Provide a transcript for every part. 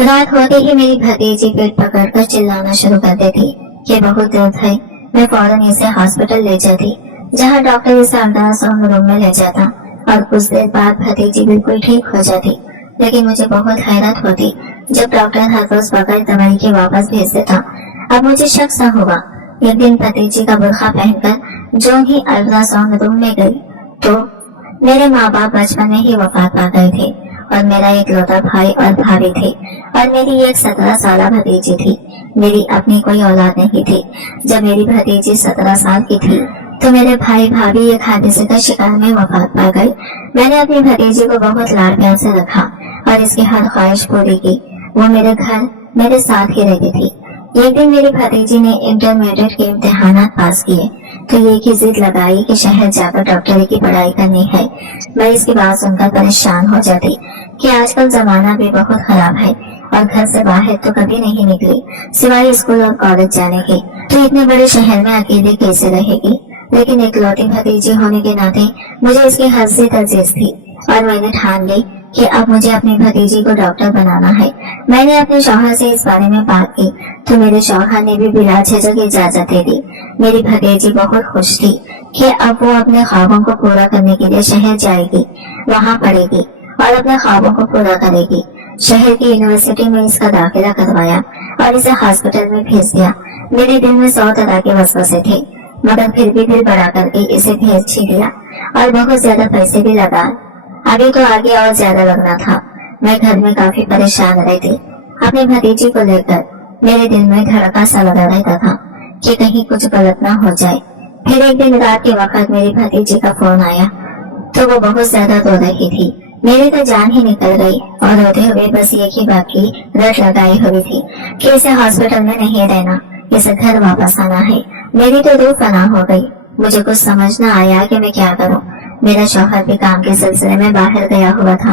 रात होते ही मेरी भतीजी पेट पकड़कर चिल्लाना शुरू कर देती कि बहुत दर्द है। मैं फौरन इसे हॉस्पिटल ले जाती, जहां डॉक्टर इसे अल्ट्रासाउंड रूम में ले जाता और कुछ देर बाद भतीजी बिल्कुल ठीक हो जाती। लेकिन मुझे बहुत हैरत होती जब डॉक्टर हर रोज बगैर दवाई के वापस भेज देता। अब मुझे शक सा हुआ। एक दिन भतीजी का बुर्का पहनकर जो ही अल्ट्रासाउंड रूम में गई तो मेरे माँ बाप बचपन में ही वफात पा गए थे और मेरा इकलौता भाई और भाभी थे और मेरी एक 17 साल भतीजी थी। मेरी अपनी कोई औलाद नहीं थी। जब मेरी भतीजी 17 साल की थी तो मेरे भाई भाभी एक हादसे का शिकार में वफात पा गए। मैंने अपनी भतीजी को बहुत लाड प्यार से रखा और इसकी हर ख्वाहिश पूरी की। वो मेरे घर मेरे साथ ही रहती थी। एक दिन मेरी भतीजी ने इंटरमीडिएट के इम्तिहानात पास किए तो ये की जिद लगाई कि शहर जाकर डॉक्टरी की पढ़ाई करनी है। मैं इसकी बात सुनकर परेशान हो जाती कि आजकल जमाना भी बहुत खराब है और घर से बाहर तो कभी नहीं निकली सिवाय स्कूल और कॉलेज जाने के, तो इतने बड़े शहर में अकेले कैसे रहेगी। लेकिन इकलौती भतीजी होने के नाते मुझे इसकी हद से तजवीज थी और मैंने ठान ली कि अब मुझे अपनी भतीजी को डॉक्टर बनाना है। मैंने अपने शौहर से इस बारे में बात की तो मेरे शौहर ने भी बिला झिझक इजाजत दे दी। मेरी भतीजी बहुत खुश थी कि अब वो अपने ख्वाबों को पूरा करने के लिए शहर जाएगी, वहाँ पढ़ेगी और अपने ख्वाबों को पूरा करेगी। शहर की यूनिवर्सिटी में इसका दाखिला करवाया और इसे हॉस्पिटल में भेज दिया। मेरे दिल में 100 तरह के वसवसे थे, मगर फिर भी दिल बड़ा करके इसे भेज ही दिया और बहुत ज्यादा पैसे भी लगा। अभी तो आगे और ज्यादा लगना था। मैं घर में काफी परेशान रहती। अपनी भतीजी को लेकर मेरे दिल में धड़का सा लगा रहता था कि कहीं कुछ गलत ना हो जाए। फिर एक दिन रात के वक्त मेरी भतीजी का फोन आया तो वो बहुत ज्यादा रो रही थी। मेरी तो जान ही निकल गई और रोते हुए बस एक ही बात की रट लगाई हुई थी कि इसे हॉस्पिटल में नहीं रहना, इसे घर वापस आना है। मेरी तो रूह फना हो गई। मुझे कुछ समझ न आया कि मैं क्या करूं। मेरा शौहर भी काम के सिलसिले में बाहर गया हुआ था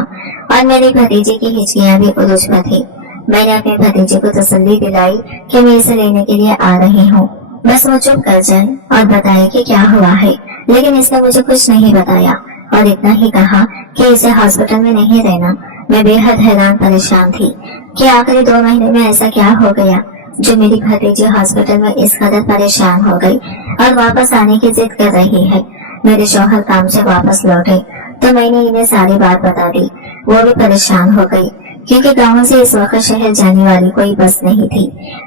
और मेरी भतीजी की हिचकियां भी उलझ में थी। मैंने अपनी भतीजी को तसल्ली दिलाई कि मैं इसे लेने के लिए आ रही हूँ, बस वो चुप कर जाए और बताए कि क्या हुआ है। लेकिन इसने मुझे कुछ नहीं बताया और इतना ही कहा कि इसे हॉस्पिटल में नहीं रहना। मैं बेहद हैरान परेशान थी कि आखिरी 2 महीने में ऐसा क्या हो गया जो मेरी भतीजी हॉस्पिटल में इस कदर परेशान हो गई और वापस आने की जिद कर रही है। मेरे शौहर काम से वापस लौटे तो मैंने इन्हें सारी बात बता दी। वो भी परेशान हो गई क्योंकि गांव से इस वक्त शहर जाने वाली कोई बस नहीं थी।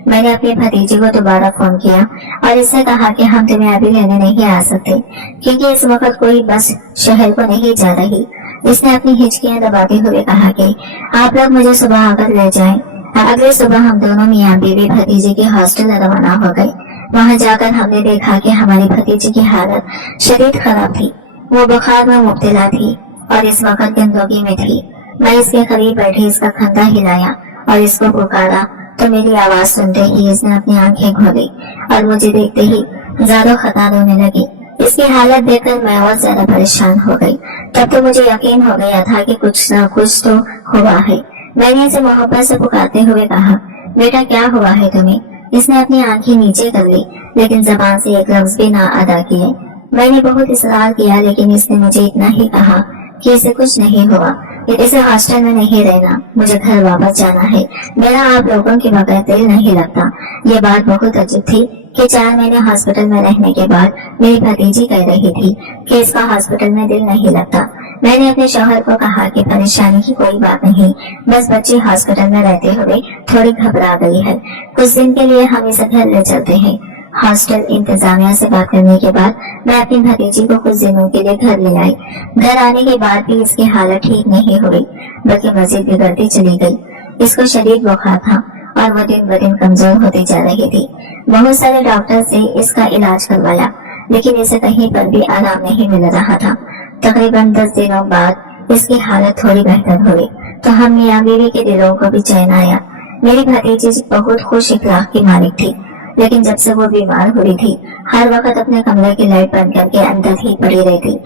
मैंने अपनी भतीजी को दोबारा फोन किया और इससे कहा कि हम तुम्हें अभी लेने नहीं आ सकते क्योंकि इस वक्त कोई बस शहर को नहीं जा रही। इसने अपनी हिचकियां दबाते हुए कहा कि आप लोग मुझे सुबह आकर ले जाएं। अगले सुबह हम दोनों मियाँ बीवी भतीजी के हॉस्टल रवाना हो गए। वहाँ जाकर हमने देखा कि हमारी भतीजी की हालत शदीद खराब थी। वो बुखार में मुब्तला थी और इस वक्त गंदगी में थी। मैं इसके करीब बैठी इसका कंधा हिलाया और इसको पुकारा तो मेरी आवाज सुनते ही इसने अपनी आंखें खोली और मुझे देखते ही ज्यादा खता रोने लगी। इसकी हालत देखकर मैं और ज्यादा परेशान हो गई। तब तो मुझे यकीन हो गया था कि कुछ न कुछ तो हुआ है। मैंने इसे मोहब्बत से पुकारते हुए कहा, बेटा क्या हुआ है तुम्हें? इसने अपनी आंखें नीचे कर ली लेकिन जबान से एक लफ्ज भी ना अदा किए। मैंने बहुत इसरार किया लेकिन इसने मुझे इतना ही कहा कि इसे कुछ नहीं हुआ, इसे हॉस्टल में नहीं रहना, मुझे घर वापस जाना है, मेरा आप लोगों के बगैर दिल नहीं लगता। ये बात बहुत अजीब थी कि 4 महीने हॉस्पिटल में रहने के बाद मेरी भतीजी कह रही थी कि इसका हॉस्पिटल में दिल नहीं लगता। मैंने अपने शौहर को कहा कि परेशानी की कोई बात नहीं, बस बच्ची हॉस्पिटल में रहते हुए थोड़ी घबरा गई है, कुछ दिन के लिए हम इसे घर ले चलते हैं। हॉस्टल इंतजामिया से बात करने के बाद मैं अपनी भतीजी को कुछ दिनों के लिए घर ले आई। घर आने के बाद भी इसकी हालत ठीक नहीं हुई बल्कि मजीद बिगड़ती चली गई। इसको शदीद बुखार था और वो दिन ब दिन कमजोर होती जा रही थी। बहुत सारे डॉक्टर से इसका इलाज करवाया लेकिन इसे कहीं पर भी आराम नहीं मिल रहा था। तकरीबन 10 दिनों बाद इसकी हालत थोड़ी बेहतर हुई तो हम मियाँ बीवी के दिलों को भी चैन आया। मेरी भतीजी बहुत खुश इखलाक की मालिक थी लेकिन जब से वो बीमार हुई थी हर वक्त अपने कमरे की लाइट बंद करके अंदर ही पड़ी रहती।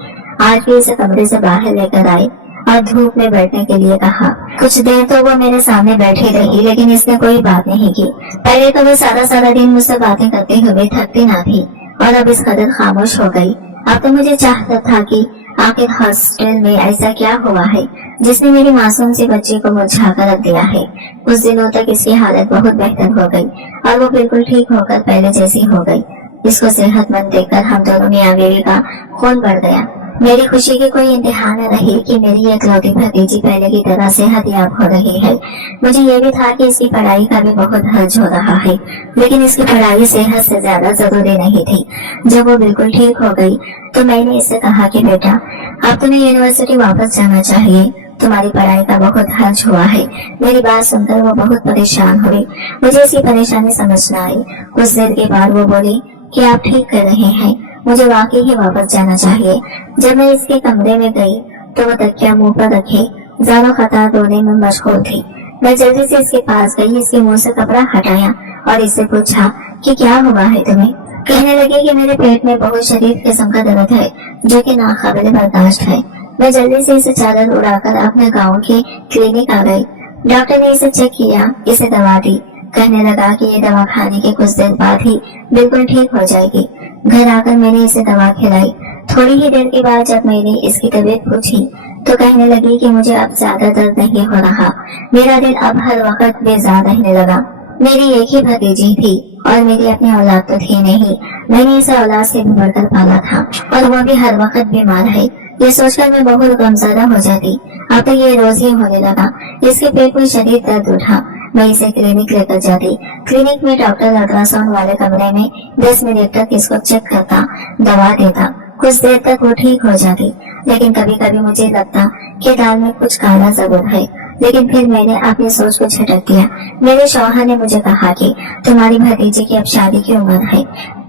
आज भी इसे कमरे से बाहर लेकर आई और धूप में बैठने के लिए कहा। कुछ देर तो वो मेरे सामने बैठी रही लेकिन इसने कोई बात नहीं की। पहले तो वो सारा दिन मुझसे बातें करते हुए थकती ना थी और अब इस कदर खामोश हो गई। अब तो मुझे चाहता था कि आखिर हॉस्टल में ऐसा क्या हुआ है जिसने मेरी मासूम सी बच्ची को मुरझा कर रख दिया है। कुछ दिनों तक इसकी हालत बहुत बेहतर हो गई और वो बिल्कुल ठीक होकर पहले जैसी हो गई। इसको सेहतमंद देखकर हम दोनों मियां बीवी का खून बढ़ गया। मेरी खुशी की कोई इंतहा न रही कि मेरी इकलौती भतीजी पहले की तरह सेहतयाब हो रही है। मुझे ये भी था कि इसकी पढ़ाई का भी बहुत हर्ज हो रहा है, लेकिन इसकी पढ़ाई सेहत से ज्यादा जरूरी नहीं थी। जब वो बिल्कुल ठीक हो गई तो मैंने इससे कहा कि बेटा, अब तुम्हें यूनिवर्सिटी वापस जाना चाहिए, तुम्हारी पढ़ाई का बहुत हर्ज हुआ है। मेरी बात सुनकर वो बहुत परेशान हुई। मुझे इसकी परेशानी समझ न आई। कुछ देर के बाद वो बोली कि आप ठीक कर रहे हैं, मुझे वाकई ही वापस जाना चाहिए। जब मैं इसके कमरे में गई तो वो तकिया मुंह पर रखे जानो खता धोने में मशगूल थी। मैं जल्दी से इसके पास गई, इसके मुंह से कपड़ा हटाया और इससे पूछा कि क्या हुआ है तुम्हें। कहने लगी कि मेरे पेट में बहुत शदीद किस्म का दर्द है जो कि नाकाबिले बर्दाश्त है। मैं जल्दी से इसे चादर उड़ाकर अपने गाँव के क्लिनिक आ गई। डॉक्टर ने इसे चेक किया, इसे दवा दी। कहने लगा कि ये दवा खाने के कुछ देर बाद ही बिल्कुल ठीक हो जाएगी। घर आकर मैंने इसे दवा खिलाई। थोड़ी ही देर के बाद जब मैंने इसकी तबीयत पूछी तो कहने लगी कि मुझे अब ज्यादा दर्द नहीं हो रहा, मेरा दिल अब हर वक्त बेजार रहने लगा। मेरी एक ही भतीजी थी और मेरी अपनी औलाद तो थी नहीं। मैंने इसे औलाद से भी बढ़कर पाला था और वो भी हर वक्त बीमार है। ये सोचकर मैं बहुत गमज़दा हो जाती। अब तो ये रोज ही होने लगा। इसके पेट में शदीद दर्द उठा। मैं इसे क्लिनिक लेकर जाती। क्लिनिक में डॉक्टर अल्ट्रासाउंड वाले कमरे में 10 मिनट तक इसको चेक करता, दवा देता। कुछ देर तक वो ठीक हो जाती, लेकिन कभी कभी मुझे लगता कि दाल में कुछ काला जरूर है। लेकिन फिर मैंने अपनी सोच को झटक दिया। मेरे शौहर ने मुझे कहा कि तुम्हारी भतीजी की अब शादी की उम्र है,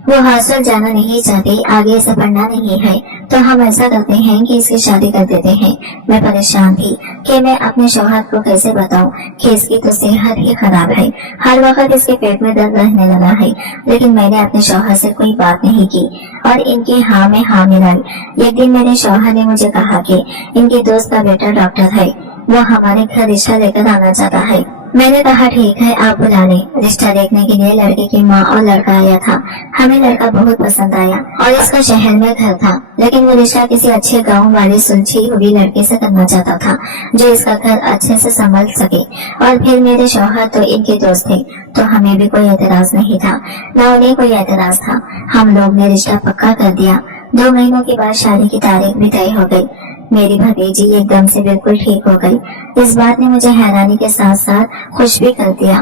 वो हॉस्टल जाना नहीं चाहती, आगे इसे पढ़ना नहीं है, तो हम ऐसा करते हैं कि इसकी शादी कर देते हैं। मैं परेशान थी कि मैं अपने शौहर को कैसे बताऊं कि इसकी तो सेहत ही खराब है, हर वक्त इसके पेट में दर्द रहने लगा है। लेकिन मैंने अपने शौहर से कोई बात नहीं की और इनकी हाँ में हाँ मिलाई। एक दिन मेरे शौहर ने मुझे कहा कि इनकी दोस्त का बेटा डॉक्टर है, वो हमारे घर रिश्ता लेकर आना चाहता है। मैंने कहा ठीक है, आप बुला लें। रिश्ता देखने के लिए लड़के की माँ और लड़का आया था। हमें लड़का बहुत पसंद आया और इसका शहर में घर था, लेकिन वो रिश्ता किसी अच्छे गांव वाली सुलझी हुई लड़के से करना चाहता था जो इसका घर अच्छे से संभाल सके। और फिर मेरे शौहर तो इनके दोस्त थे, तो हमें भी कोई एतराज नहीं था, न उन्हें कोई एतराज था। हम लोग ने रिश्ता पक्का कर दिया। 2 महीनों के बाद शादी की तारीख भी तय हो गई। मेरी भतीजी एकदम से बिल्कुल ठीक हो गई। इस बात ने मुझे हैरानी के साथ साथ खुश भी कर दिया।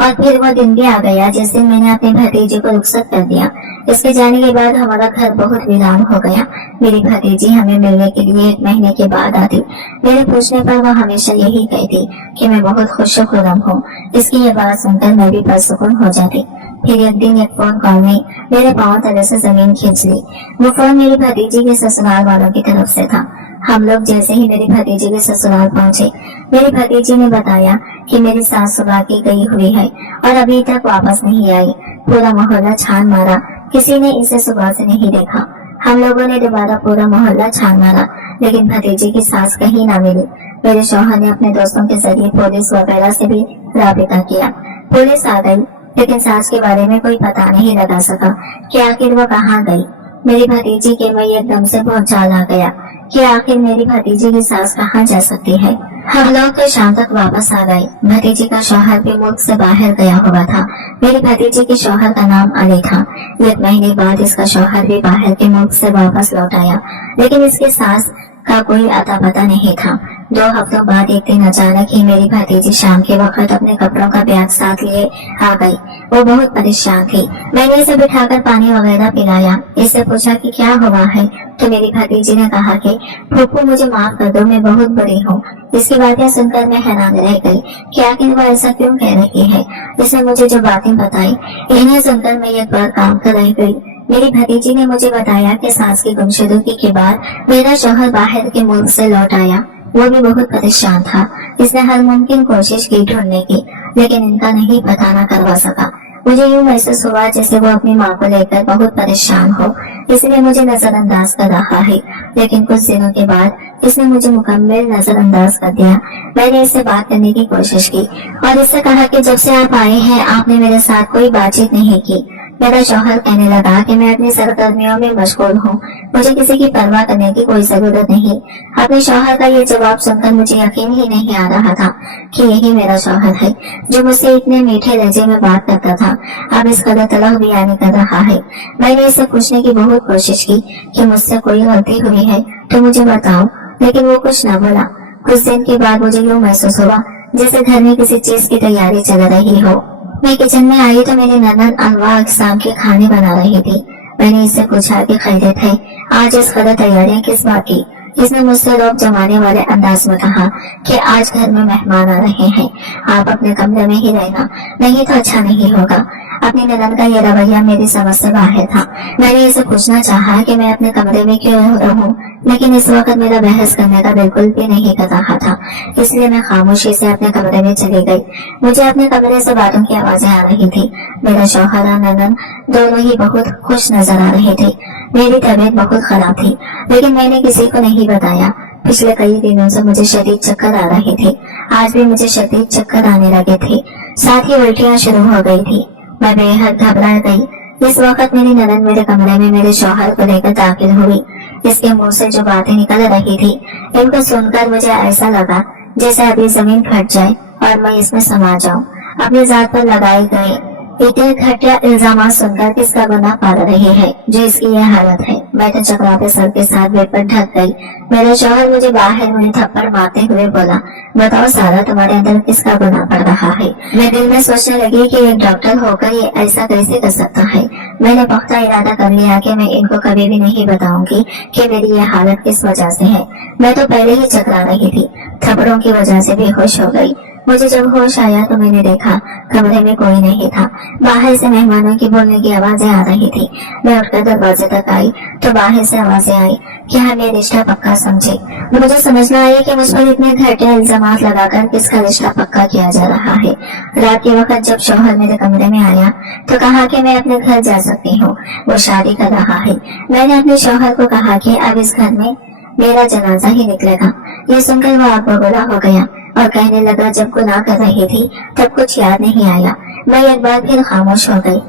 और फिर वो दिन भी आ गया जिस दिन मैंने अपने भतीजे को रुखसत कर दिया। इसके जाने के बाद हमारा घर बहुत वीरान हो गया। मेरी भतीजी हमें मिलने के लिए 1 महीने के बाद आती। मेरे पूछने पर वो हमेशा यही कहती कि मैं बहुत खुशखुरम हूँ। इसकी ये बात सुनकर मैं भी पुरसुकून हो जाती। फिर एक दिन एक फोन कॉल ने मेरे पांव तले से जमीन खींच ली। वो फोन मेरी भतीजी के ससुराल वालों की तरफ से था। हम लोग जैसे ही मेरी भतीजी के ससुराल पहुँचे, मेरी भतीजी ने बताया कि मेरी सास सुबह की गई हुई है और अभी तक वापस नहीं आई। पूरा मोहल्ला छान मारा, किसी ने इसे सुबह से नहीं देखा। हम लोगों ने दोबारा पूरा मोहल्ला छान मारा, लेकिन भतीजी की सास कहीं ना मिली। मेरे शौहर ने अपने दोस्तों के जरिए पुलिस वगैरह से भी राबिता किया। पुलिस आ गई, लेकिन सास के बारे में कोई पता नहीं लगा सका कि आखिर वो कहाँ गई। मेरी भतीजी के में एकदम से बहुत ख्याल आ गया कि आखिर मेरी भतीजी की सास कहाँ जा सकती है। हम लोग तो शाम तक वापस आ गए। भतीजी का शौहर भी मुल्क से बाहर गया हुआ था। मेरी भतीजी के शौहर का नाम अली था। 1 महीने बाद इसका शौहर भी बाहर के मुल्क से वापस लौट आया, लेकिन इसके सास का कोई अता पता नहीं था। 2 हफ्तों बाद एक दिन अचानक ही मेरी भतीजी शाम के वक्त अपने कपड़ों का बैग साथ लिए आ गई। वो बहुत परेशान थी। मैंने इसे बिठाकर पानी वगैरह पिलाया। इससे पूछा कि क्या हुआ है, तो मेरी भतीजी ने कहा कि फूफू मुझे माफ कर दो, मैं बहुत बुरी हूँ। इसकी बातें सुनकर मैं हैरान रह गई कि आखिर वो ऐसा क्यों कह रही है। इसने मुझे जो बातें बताई, इन्हें सुनकर मैं एक बार काम कर रह गई। मेरी भतीजी ने मुझे बताया कि सास की गुमशुदगी के बाद मेरा शौहर बाहर के मुल्क से लौट आया। वो भी बहुत परेशान था। इसने हर मुमकिन कोशिश की ढूंढने की, लेकिन इनका नहीं पता न करवा सका। मुझे यूँ महसूस हुआ जैसे वो अपनी माँ को लेकर बहुत परेशान हो, इसलिए मुझे नजरअंदाज कर रहा है। लेकिन कुछ दिनों के बाद इसने मुझे मुकम्मल नजरअंदाज कर दिया। मैंने इससे बात करने की कोशिश की और इससे कहा कि जब से आप आए हैं आपने मेरे साथ कोई बातचीत नहीं की। मेरा शौहर कहने लगा कि मैं अपनी सरगर्मियों में मशगूल हूँ, मुझे किसी की परवाह करने की कोई जरूरत नहीं। अपने शौहर का ये जवाब सुनकर मुझे यकीन ही नहीं आ रहा था कि यही मेरा शौहर है जो मुझसे इतने मीठे लहजे में बात करता था, अब इस कदर तलख बयानी कर रहा है। मैंने इसे पूछने की बहुत कोशिश की कि मुझसे कोई गलती हुई है तो मुझे बताओ, लेकिन वो कुछ न बोला। कुछ दिन के बाद मुझे यूँ महसूस हुआ जैसे घर में किसी चीज की तैयारी चल रही हो। मैं किचन में आई तो मेरी ननद अनवा अक़साम के खाने बना रही थी। मैंने इससे पूछा कि खैरियत है, आज इस कदर तैयारियां किस बात की? इसने मुझसे रोक जमाने वाले अंदाज में कहा कि आज घर में मेहमान आ रहे हैं, आप अपने कमरे में ही रहना, नहीं तो अच्छा नहीं होगा। अपनी ननद का ये रवैया मेरी समझ से बाहर था। मैंने इसे पूछना चाहा कि मैं अपने कमरे में क्यों रहूं, लेकिन इस वक्त मेरा बहस करने का बिल्कुल भी नहीं कर रहा था, इसलिए मैं खामोशी से अपने कमरे में चली गई। मुझे अपने कमरे से बातों की आवाजें आ रही थी। मेरा शौहर और ननद दोनों ही बहुत खुश नजर आ रहे थे। मेरी तबीयत बहुत खराब थी, लेकिन मैंने किसी को नहीं बताया। पिछले कई दिनों से मुझे शदीद चक्कर आ रहे थे। आज भी मुझे शदीद चक्कर आने लगे थे, साथ ही उल्टियां शुरू हो गई थी। मैं बेहद घबरा गई। इस वक्त मेरी ननद मेरे कमरे में मेरे शौहर को लेकर दाखिल हुई। इसके मुंह से जो बातें निकल रही थी, इनको सुनकर मुझे ऐसा लगा जैसे अभी जमीन फट जाए और मैं इसमें समा जाऊं। अपनी जात पर लगाए गए इतने घटिया इल्जामात सुनकर किसका गुनाह पा रही है जो इसकी यह हालत है। मैं तो चकराते सर के साथ बेड पर ढक गई। मेरा शौहर मुझे बाहर मुझे थप्पड़ मारते हुए बोला, बताओ सारा, तुम्हारे अंदर किसका गुनाह पड़ रहा है? मैं दिल में सोचने लगी कि एक डॉक्टर होकर ये ऐसा कैसे कर सकता है। मैंने पक्का इरादा कर लिया कि मैं इनको कभी भी नहीं बताऊंगी कि मेरी ये हालत किस वजह से है। मैं तो पहले ही चकरा रही थी, थप्पड़ों की वजह से बेहोश हो गई। मुझे जब होश आया तो मैंने देखा कमरे में कोई नहीं था। बाहर से मेहमानों की बोलने की आवाजें आ रही थी। मैं उठकर दरवाजे तक आई तो बाहर से आवाजें आई कि हम ये रिश्ता पक्का समझे। मुझे समझना आया कि मुझ पर इतने घटिया इल्जामात लगाकर किसका रिश्ता पक्का किया जा रहा है। रात के वक्त जब शौहर मेरे कमरे में आया तो कहा कि मैं अपने घर जा सकती हूँ, वो शादी कर रहा है। मैंने अपने शौहर को कहा कि अब इस घर में मेरा जनाजा ही निकलेगा। ये सुनकर वो आग बबूला हो गया और कहने लगा, जब गुनाह कर रही थी तब कुछ याद नहीं आया। मैं एक बार फिर खामोश हो गई।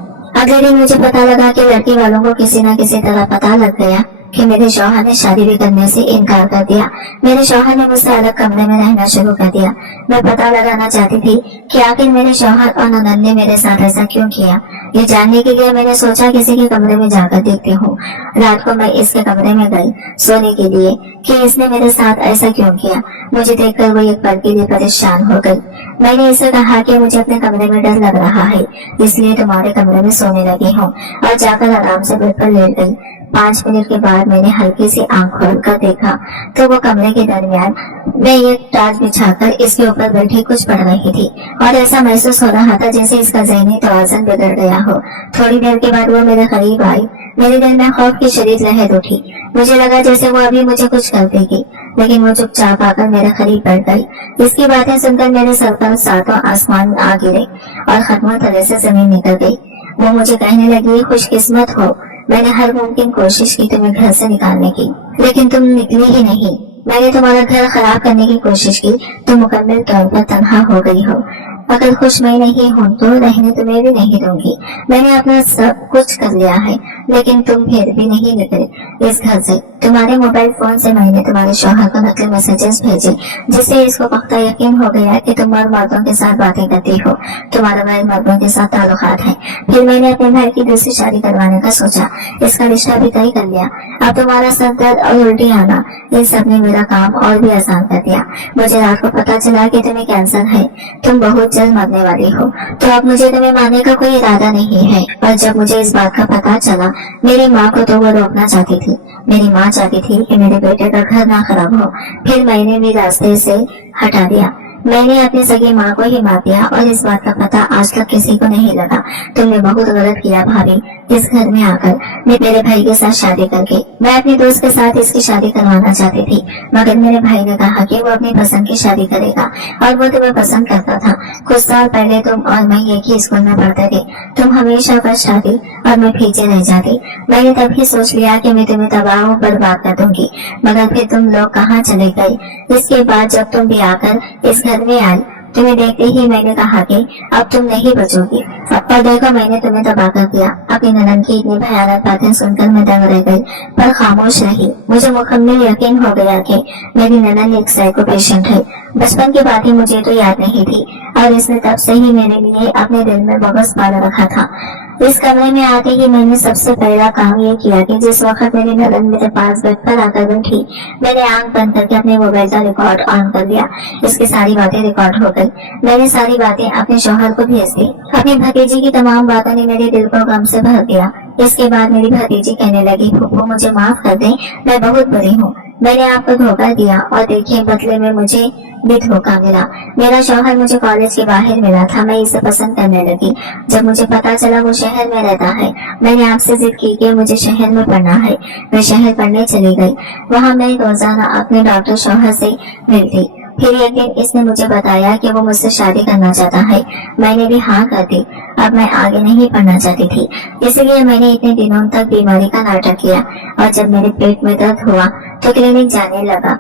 अगले दिन मुझे पता लगा कि लड़की वालों को किसी न किसी तरह पता लग गया कि मेरे शौहर ने शादी भी करने से इनकार कर दिया। मेरे शौहर ने मुझसे अलग कमरे में रहना शुरू कर दिया। मैं पता लगाना चाहती थी कि आखिर मेरे शौहर और ननद ने मेरे साथ ऐसा क्यों किया। ये जानने के लिए मैंने सोचा किसी के कमरे में जाकर देखती हूँ। रात को मैं इसके कमरे में गई सोने के लिए कि इसने मेरे साथ ऐसा क्यों किया। मुझे देखकर वो एक पल के लिए परेशान हो गई। मैंने इसे कहा कि मुझे अपने कमरे में डर लग रहा है, इसलिए तुम्हारे कमरे में सोने लगी हूँ, और जाकर आराम से बेड पर लेट गई। 5 मिनट के बाद मैंने हल्की सी आंख खोलकर देखा तो वो कमरे के दरमियान मैं एक टाट बिछाकर इसके ऊपर बैठी कुछ पढ़ रही थी, और ऐसा महसूस हो रहा था जैसे इसका ज़हनी तवाज़ुन बिगड़ गया हो। थोड़ी देर के बाद वो मेरे करीब आई। मेरे दिल में खौफ की शदीद लहर उठी। मुझे लगा जैसे वो अभी मुझे कुछ कर देगी, लेकिन वो चुपचाप आकर मेरे करीब बैठ गई। इसकी बातें सुनकर मेरे सर पर सातों आसमान आ गिरे और खत्मों तरह से जमीन निकल गई। वो मुझे कहने लगी, खुशकिस्मत हो, मैंने हर मुमकिन कोशिश की तुम्हें घर से निकालने की, लेकिन तुम निकली ही नहीं। मैंने तुम्हारा घर खराब करने की कोशिश की, तुम मुकम्मल तौर पर तन्हा हो गई हो। अगर खुश मैं नहीं हूँ तो रहने तुम्हें भी नहीं दूंगी। मैंने अपना सब कुछ कर लिया है, लेकिन तुम फिर भी नहीं निकले इस घर से। तुम्हारे मोबाइल फोन से मैंने तुम्हारे शौहर को नकली मैसेजेस भेजे, जिससे इसको पक्का यकीन हो गया कि तुम और मर्दों के साथ बातें करती हो, तुम्हारा भाई मर्दों के साथ ताल्लुकात है। फिर मैंने अपने भाई की दूसरी शादी करवाने का सोचा, इसका रिश्ता भी तय कर लिया। अब तुम्हारा सर दर्द और उल्टी आना, इन सब ने मेरा काम और भी आसान कर दिया। मुझे रात को पता चला कि तुम्हें कैंसर है, तुम बहुत जल्द मरने वाली हो, तो अब मुझे तुम्हें मारने का कोई इरादा नहीं है। और जब मुझे इस बात का पता चला, मेरी माँ को तो वो रोकना चाहती थी। मेरी माँ चाहती थी कि मेरे बेटे का घर ना खराब हो, फिर मैंने भी रास्ते से हटा दिया। मैंने अपनी सगी माँ को ही मार दिया, और इस बात का पता आज तक किसी को नहीं लगा। तुमने बहुत गलत किया भाभी, इस घर में आकर मेरे भाई के साथ शादी करके। मैं अपने दोस्त के साथ इसकी शादी करवाना चाहती थी, मगर मेरे भाई ने कहा कि वो अपनी पसंद की शादी करेगा, और वो तुम्हें पसंद करता था। कुछ साल पहले तुम और मैं एक ही स्कूल में पढ़ते थे। तुम हमेशा फर्स्ट आती और मैं पीछे रह जाती। मैंने तभी सोच लिया कि मैं तुम्हें तबाह और बर्बाद कर दूंगी, मगर फिर तुम लोग कहाँ चले गए। इसके बाद जब तुम भी आकर इस घर में आई, तुम्हें देखते ही मैंने कहा कि अब तुम नहीं बचोगी। और देखो मैंने तुम्हें तबाह किया। अपनी ननद की इतनी भयानक बातें सुनकर मैं दंग रह गई, पर खामोश रही। मुझे मुकम्मल यकीन हो गया कि मेरी ननद एक साइको पेशेंट है। बचपन की बातें मुझे तो याद नहीं थी और इसने तब से ही मेरे लिए अपने दिल में बगस पाल रखा था। इस कमरे में आते ही मैंने सबसे पहला काम ये किया कि जिस वक्त मेरी ननद मेरे पास बेड पर आकर बैठी, मैंने आंख बंद करके अपने मोबाइल का रिकॉर्ड ऑन कर लिया। इसकी सारी बातें रिकॉर्ड हो गई। मैंने सारी बातें अपने शौहर को भेज दी। अपनी भतीजी की तमाम बातों ने मेरे दिल को गम से भर दिया। इसके बाद मेरी भतीजी कहने लगी, फूफू मुझे माफ कर दे, मैं बहुत बुरी हूँ। मैंने आपको धोखा दिया और देखिए बदले में मुझे भी धोखा मिला। मेरा शौहर मुझे कॉलेज के बाहर मिला था, मैं इसे पसंद करने लगी। जब मुझे पता चला वो शहर में रहता है, मैंने आपसे जिद की कि मुझे शहर में पढ़ना है। मैं शहर पढ़ने चली गई। वहाँ मैं रोजाना अपने डॉक्टर शौहर से मिलती। फिर एक दिन इसने मुझे बताया कि वो मुझसे शादी करना चाहता है। मैंने भी हाँ कर दी। अब मैं आगे नहीं पढ़ना चाहती थी, इसलिए मैंने इतने दिनों तक बीमारी का नाटक किया। और जब मेरे पेट में दर्द हुआ तो क्लिनिक जाने लगा।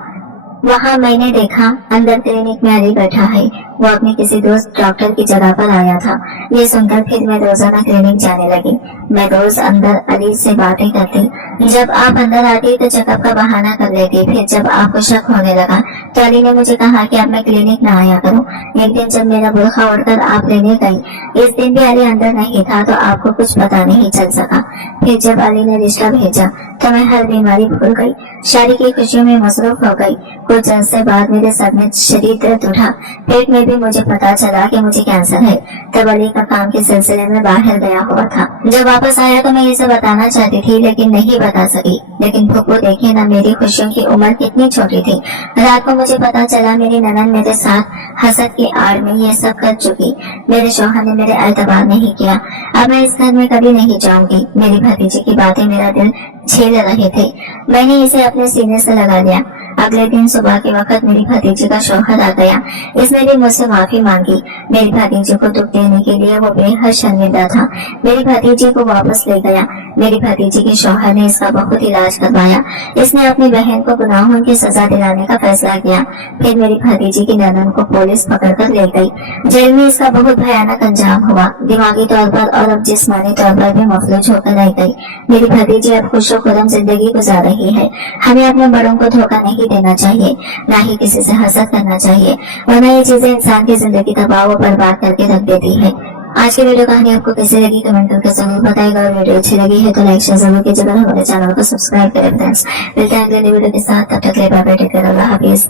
वहाँ मैंने देखा अंदर क्लिनिक में अली बैठा है। वो अपने किसी दोस्त डॉक्टर की जगह पर आया था। ये सुनकर फिर मैं रोजाना क्लिनिक जाने लगी। मैं रोज अंदर अली से बातें करती। जब आप अंदर आती तो चेकअप का बहाना कर लेती। फिर जब आपको शक होने लगा तो अली ने मुझे कहा कि अब मैं क्लिनिक न आया करूं। एक दिन जब मेरा बुरखा उड़कर आप लेने गई, इस दिन भी अली अंदर नहीं था तो आपको कुछ पता नहीं चल सका। फिर जब अली ने रिश्ता भेजा तो मैं हर बीमारी भूल गई, शादी की खुशियों में मसरूफ हो गई। कुछ अरसे बाद मेरे सर में शदीद दर्द उठा। पेट में भी मुझे पता चला कि मुझे कैंसर है। तब अली का काम के सिलसिले में बाहर गया हुआ था। जब वापस आया तो मैं इसे बताना चाहती थी लेकिन नहीं बता सकी। लेकिन फूफू देखिए ना, मेरी खुशियों की उम्र कितनी छोटी थी। रात को मुझे पता चला मेरी ननद मेरे साथ हसद की आड़ में ये सब कर चुकी। मेरे शौहर ने मेरे एतबार नहीं किया। अब मैं इस घर में कभी नहीं जाऊंगी। मेरी भतीजी की बातें मेरा दिल छेड़ रहे थे। मैंने इसे अपने सीने से लगा लिया। अगले दिन सुबह के वक्त मेरी भतीजी का शौहर आ गया। इसने भी मुझसे माफी मांगी। मेरी भतीजी को दुख देने के लिए वो बेहद शर्मिंदा था। मेरी भतीजी को वापस ले गया। मेरी भतीजी के शौहर ने इसका बहुत इलाज करवाया। इसने अपनी बहन को गुनाहों की सजा दिलाने का फैसला किया। फिर मेरी भतीजी की ननद को पुलिस पकड़ कर ले गई। जेल में इसका बहुत भयानक अंजाम हुआ। दिमागी तौर पर और अब जिस्मानी तौर पर भी मफलूज होकर रह गई। मेरी भतीजी अब खुश खुरम जिंदगी गुजार रही है। हमें अपने बड़ों को धोखा नहीं देना चाहिए, ना ही किसी से हसद करना चाहिए, वरना ये चीजें इंसान की जिंदगी तबाह और बर्बाद करके रख देती है। आज की वीडियो कहानी आपको कैसी लगी कमेंट करके जरूर बताएगा। और वीडियो अच्छी लगी है तो लाइक शेयर जरूर कीजिएगा। हमारे चैनल को सब्सक्राइब करें फ्रेंड्स। मिलते हैं अगले वीडियो के साथ, तब तक के लिए बाय बाय, टेक केयर, अल्लाह हाफिज।